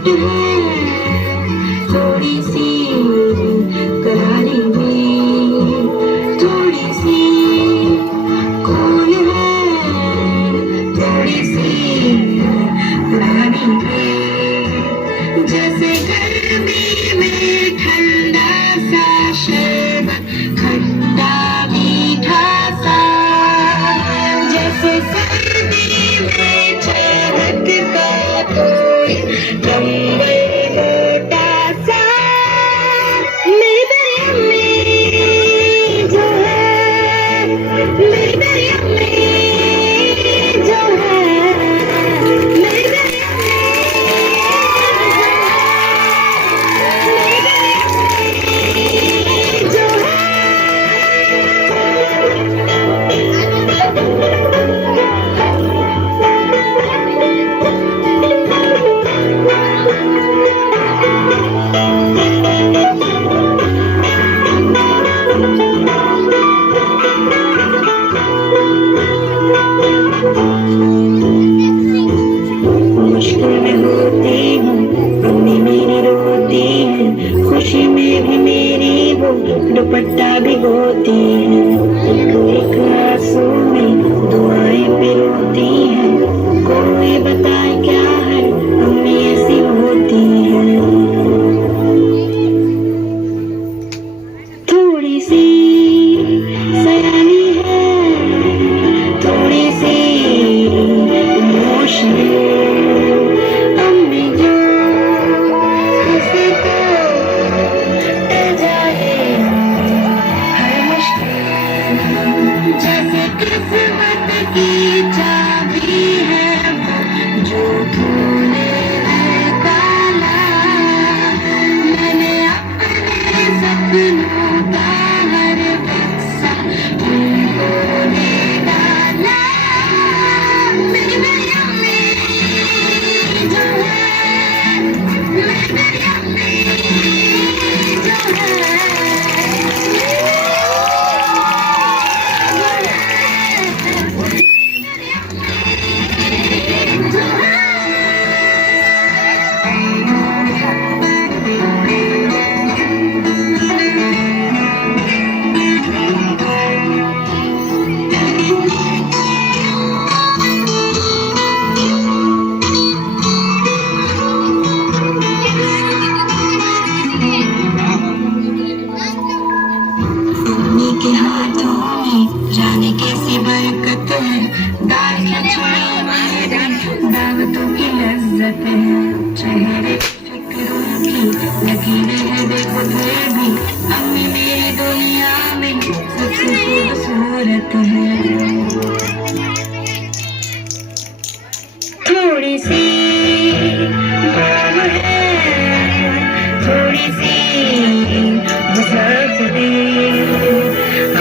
घबराहट है थोड़ी सी करारी में, थोड़ी सी कौन है, थोड़ी सी रानी है। जैसे गर्मी में ठंडा सा शरबत, खट्टा मीठा सा, जैसे सर्दी में चाहत का कोई कंबल मोटा सा, मेरी दरिया में जो है, मेरी दरिया में जो है, मेरी दरिया में जो है। मुश्किल में होती हूँ मम्मी मेरी रोती है, खुशी में भी मेरी वो दुपट्टा भिगोती है, एक एक आंसू में दुआएं पिरोती है, कोई बताए क्या है मम्मी ऐसी होती है। थोड़ी सी सयानी है, थोड़ी सी इमोशनल, अम्मी जो किसी को दे जाए हर मुश्किल, जैसे किस्मत की चाबी है वो जो खोले है ताला, मैंने अपने सपनों का हर हिस्सा उनको दे डाला, मेरी दरिया में जो है, मेरी दरिया में जो है, मम्मी के हाथों में जाने कैसी बरकत है, दाल खिचड़ी में दावतों की लज्जत है, चेहरे फिक्रों की लकीरें हैं देखो फिर भी, अम्मी मेरी दुनिया में सबसे खूबसूरत है। थोड़ी सी मोह है, थोड़ी सी बसंत दी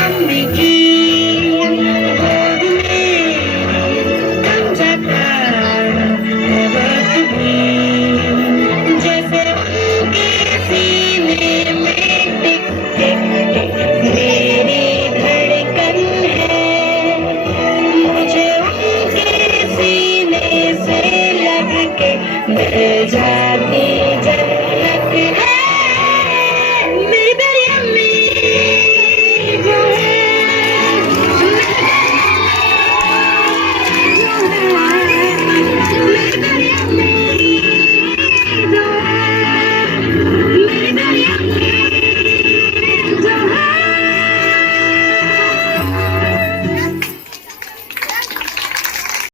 अम्मी की गोद में, थम जाता है वक्त भी, जैसे उनके सीने में टिक टिक टिक मेरी धड़कन है, मुझे उनके सीने से लग के मिल जाती जब